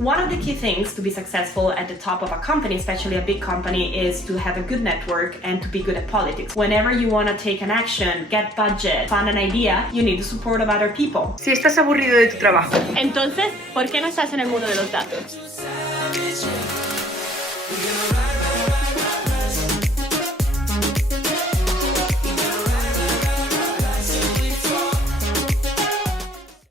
one of the key things to be successful at the top of a company, especially a big company, is to have a good network and to be good at politics. Whenever you want to take an action, get budget, fund an idea, you need the support of other people. Si estás aburrido de tu trabajo, Entonces, ¿por qué no estás en el mundo de los datos?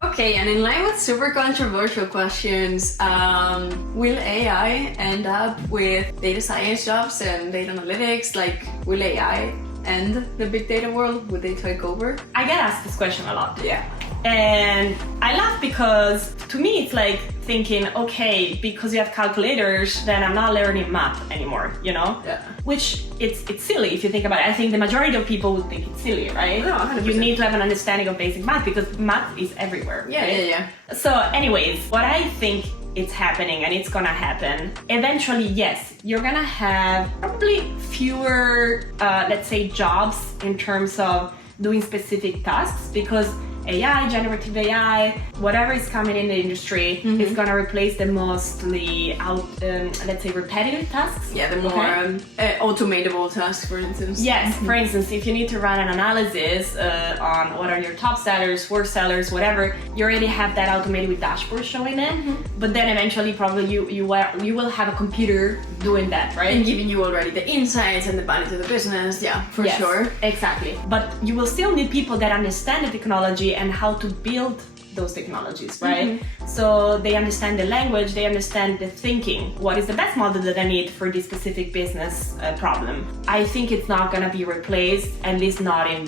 Okay, and in line with super controversial questions, will AI end up with data science jobs and data analytics? Like, will AI end the big data world? Would they take over? I get asked this question a lot. Yeah. And I laugh because to me it's like thinking, okay, because you have calculators, then I'm not learning math anymore, you know? Yeah. Which it's silly if you think about it. I think the majority of people would think it's silly, right? No, 100%. You need to have an understanding of basic math because math is everywhere. Yeah, right? yeah. So anyways, what I think it's happening and it's gonna happen, eventually, yes, you're gonna have probably fewer, let's say, jobs in terms of doing specific tasks because AI, generative AI, whatever is coming in the industry is going to replace the mostly, let's say, repetitive tasks. Yeah, the more automatable tasks, for instance. Yes, for instance, if you need to run an analysis on what are your top sellers, worst sellers, whatever, you already have that automated with dashboards showing it. But then eventually, probably you will have a computer doing that, right? And giving you already the insights and the value to the business. Yeah, for Yes, sure. Exactly. But you will still need people that understand the technology and how to build those technologies, right? So they understand the language, they understand the thinking. What is the best model that I need for this specific business problem? I think it's not gonna be replaced, at least not in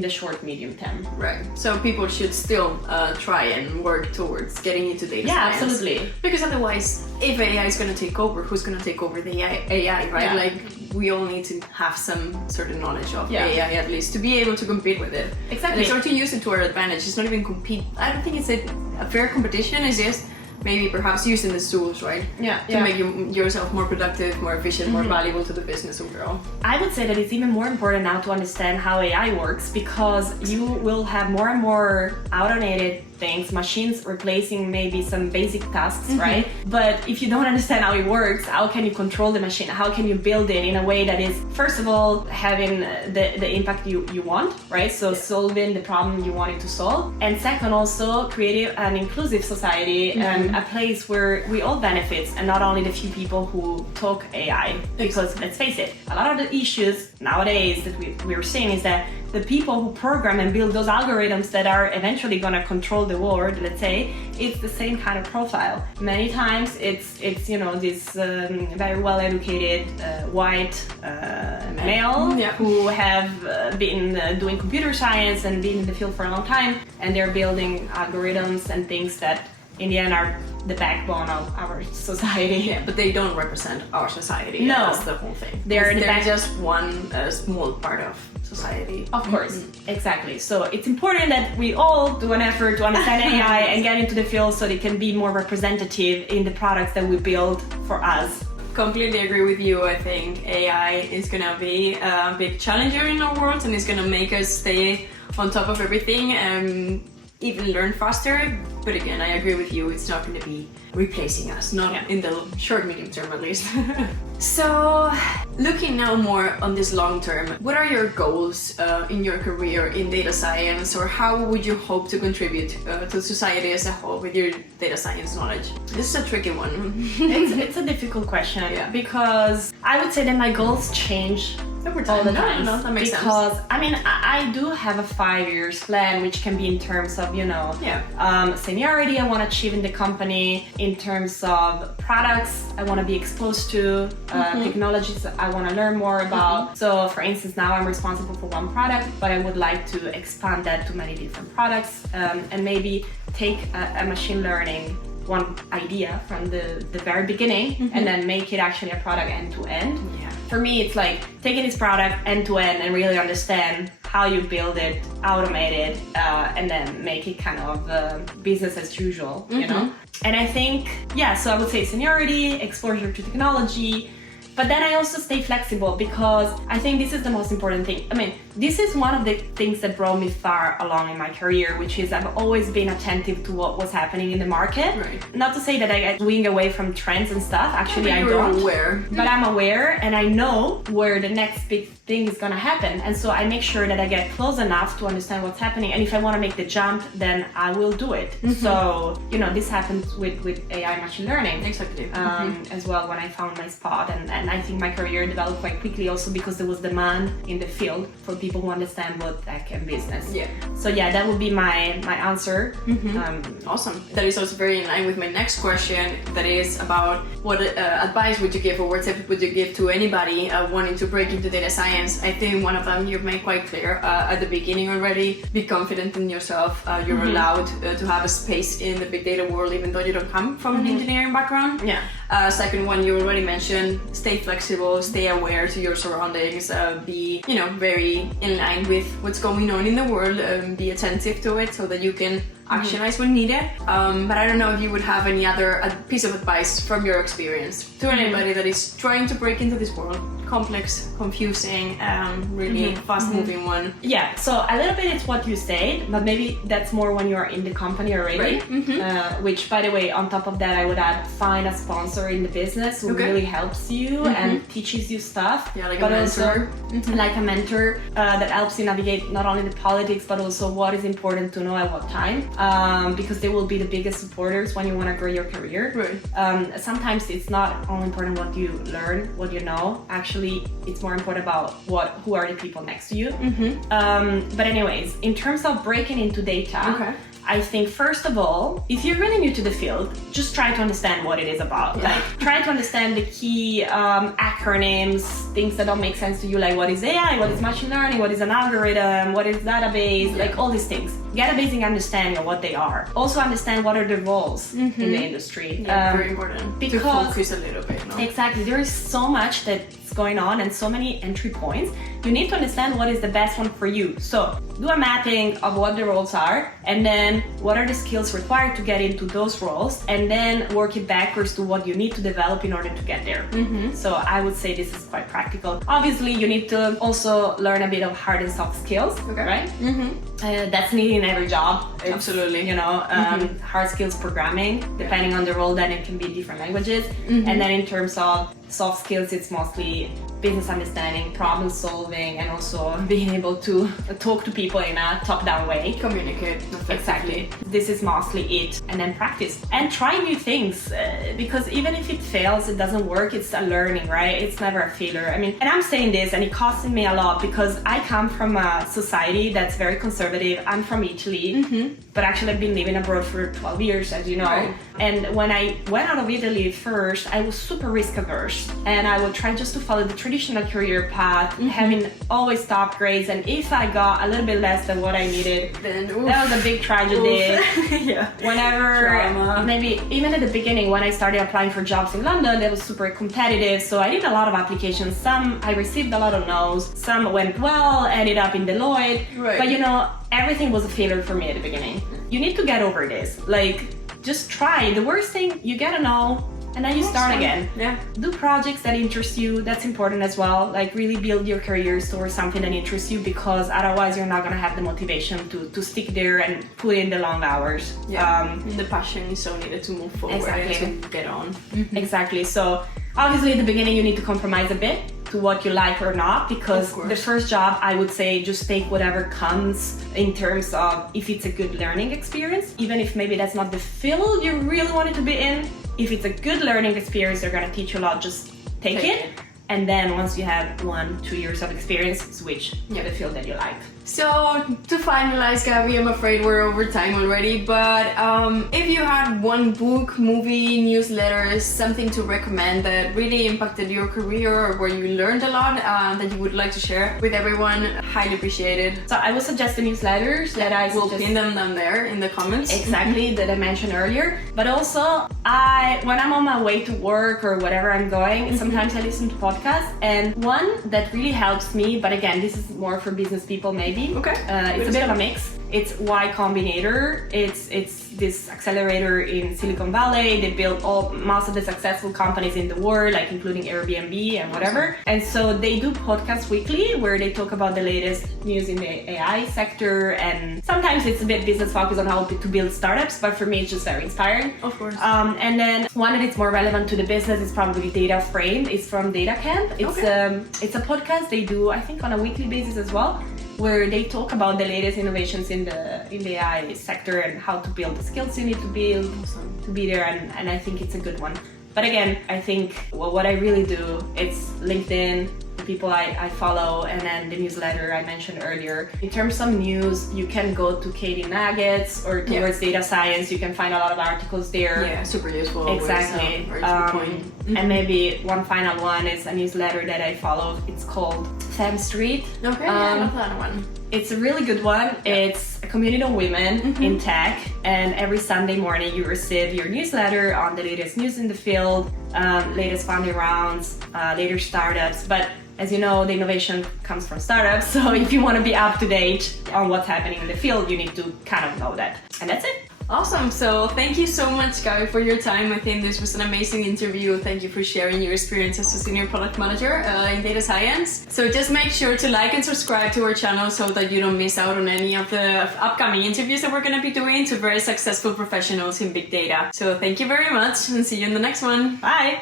the short, medium term. Right. So people should still try and work towards getting into data Yeah, science. absolutely. Because otherwise, if AI is going to take over, who's going to take over the AI, right? Yeah. Like, we all need to have some sort of knowledge of Yeah. AI at least to be able to compete with it. Exactly. And start to use it to our advantage. It's not even compete. I don't think it's a fair competition. It's just maybe perhaps using the tools, right? Yeah. To make yourself more productive, more efficient, more valuable to the business overall. I would say that it's even more important now to understand how AI works because you will have more and more automated things, machines replacing maybe some basic tasks, right? But if you don't understand how it works, how can you control the machine? How can you build it in a way that is, first of all, having the impact you want, right? So solving the problem you wanted to solve. And second, also creating an inclusive society and a place where we all benefit and not only the few people who talk AI. Because let's face it, a lot of the issues nowadays that we're seeing is that the people who program and build those algorithms that are eventually going to control the world, let's say, it's the same kind of profile. Many times it's you know, this very well-educated white male who have been doing computer science and been in the field for a long time, and they're building algorithms and things that in the end are the backbone of our society. Yeah, but they don't represent our society. No. That's the whole thing. They're just one small part of society. Of course, exactly. So it's important that we all do an effort to understand AI and get into the field so they can be more representative in the products that we build for us. Completely agree with you. I think AI is gonna be a big challenger in our world and it's gonna make us stay on top of everything and even learn faster. But again, I agree with you, it's not going to be replacing us, not in the short, medium term at least. So, looking now more on this long term, what are your goals in your career in data science, or how would you hope to contribute to society as a whole with your data science knowledge? This is a tricky one. It's a difficult question because I would say that my goals change all the time. No, that makes sense. Because I mean, I do have a 5 years plan, which can be in terms of, you know, seniority I want to achieve in the company, in terms of products I want to be exposed to, technologies I want to learn more about. So for instance, now I'm responsible for one product, but I would like to expand that to many different products and maybe take a machine learning one idea from the very beginning and then make it actually a product end to end. For me, it's like taking this product end to end and really understand how you build it, automate it, and then make it kind of business as usual, you know? And I think, so I would say seniority, exposure to technology, but then I also stay flexible because I think this is the most important thing. I mean, this is one of the things that brought me far along in my career, which is I've always been attentive to what was happening in the market. Right. Not to say that I get swing away from trends and stuff. Actually, I you're don't. aware. But I'm aware, and I know where the next big thing is gonna happen. And so I make sure that I get close enough to understand what's happening. And if I want to make the jump, then I will do it. So, you know, this happens with AI machine learning. Exactly. As well, when I found my spot. And I think my career developed quite quickly also because there was demand in the field for people who understand what tech and business. Yeah. So yeah, that would be my answer. Awesome. That is also very in line with my next question, that is about what advice would you give or what tip would you give to anybody wanting to break into data science? I think one of them you've made quite clear at the beginning already. Be confident in yourself. You're allowed to have a space in the big data world even though you don't come from an engineering background. Yeah. Second one, you already mentioned, stay flexible, stay aware to your surroundings, be, you know, very in line with what's going on in the world, be attentive to it so that you can actionize when needed. But I don't know if you would have any other piece of advice from your experience to anybody that is trying to break into this world. Complex, confusing, really fast-moving one. Yeah, so a little bit it's what you said, but maybe that's more when you're in the company already. Right. Which, by the way, on top of that, I would add, find a sponsor in the business who really helps you and teaches you stuff. Yeah, like but a mentor. Also, like a mentor that helps you navigate not only the politics, but also what is important to know at what time. Because they will be the biggest supporters when you want to grow your career. Right. Sometimes it's not only important what you learn, what you know. Actually, it's more important about who are the people next to you. But anyways, in terms of breaking into data, I think first of all, if you're really new to the field, just try to understand what it is about. Like, try to understand the key acronyms, things that don't make sense to you, like what is AI, what is machine learning, what is an algorithm, what is database, like all these things. Get a basic understanding of what they are. Also understand what are the roles in the industry. Yeah, very important. Because to focus a little bit. No? Exactly, there is so much that's going on and so many entry points. You need to understand what is the best one for you. So do a mapping of what the roles are, and then what are the skills required to get into those roles, and then work it backwards to what you need to develop in order to get there. So I would say this is quite practical. Obviously, you need to also learn a bit of hard and soft skills, right? That's needed in every job. Absolutely. You know, hard skills programming, depending on the role, then it can be different languages. And then in terms of soft skills, it's mostly business understanding, problem solving, and also being able to talk to people in a top-down way. Communicate. Exactly. This is mostly it. And then practice. And try new things. Because even if it fails, it doesn't work, it's a learning, right? It's never a failure. I mean, and I'm saying this, and it costed me a lot because I come from a society that's very conservative. I'm from Italy, but actually I've been living abroad for 12 years, as you know. Right. And when I went out of Italy first, I was super risk averse. And I would try just to follow the traditional career path, having always top grades. And if I got a little bit less than what I needed, then that was a big tragedy. Whenever, Drama. maybe even at the beginning when I started applying for jobs in London, that was super competitive. So I did a lot of applications. Some I received a lot of no's. Some went well, ended up in Deloitte. Right. But you know, everything was a failure for me at the beginning. You need to get over this. Like, just try. The worst thing, you get a no, and then you start again. Yeah. Do projects that interest you. That's important as well. Like, really build your careers towards something that interests you, because otherwise you're not gonna have the motivation to stick there and put in the long hours. Yeah. The passion is so needed to move forward and to get on. Exactly. So obviously at the beginning you need to compromise a bit to what you like or not, because the first job, I would say, just take whatever comes in terms of if it's a good learning experience, even if maybe that's not the field you really wanted to be in. If it's a good learning experience, they're gonna teach you a lot, just take it. And then once you have 1-2 years of experience, switch to the field that you like. So to finalize, Gabby, I'm afraid we're over time already, but if you had one book, movie, newsletter, something to recommend that really impacted your career or where you learned a lot that you would like to share with everyone, highly appreciated. So I would suggest the newsletters that I will pin them down there in the comments. Exactly, that I mentioned earlier. But also, when I'm on my way to work or whatever I'm going, sometimes I listen to podcasts, and one that really helps me, but again, this is more for business people maybe, maybe. Okay. It's a bit of a mix. It's Combinator. It's this accelerator in Silicon Valley. They built most of the successful companies in the world, like including Airbnb and whatever. And so they do podcasts weekly where they talk about the latest news in the AI sector, and sometimes it's a bit business focused on how to build startups, but for me it's just very inspiring. Of course. And then one that is more relevant to the business is probably DataFramed. It's from DataCamp. It's a podcast they do, I think, on a weekly basis as well, where they talk about the latest innovations in the AI sector and how to build the skills you need to build to be there, and I think it's a good one. But again, I think what I really do, it's LinkedIn, the people I follow, and then the newsletter I mentioned earlier. In terms of news, you can go to KDnuggets or towards data science. You can find a lot of articles there. Yeah, super useful. Exactly. And maybe one final one is a newsletter that I follow. It's called FemStreet. Okay, I love that one. It's a really good one. It's a community of women in tech, and every Sunday morning you receive your newsletter on the latest news in the field, latest funding rounds, later startups. But as you know, the innovation comes from startups, so if you want to be up to date on what's happening in the field, you need to kind of know that. And that's it. Awesome. So thank you so much, Gabi, for your time. I think this was an amazing interview. Thank you for sharing your experience as a senior product manager in data science. So just make sure to like and subscribe to our channel so that you don't miss out on any of the upcoming interviews that we're going to be doing to very successful professionals in big data. So thank you very much and see you in the next one. Bye.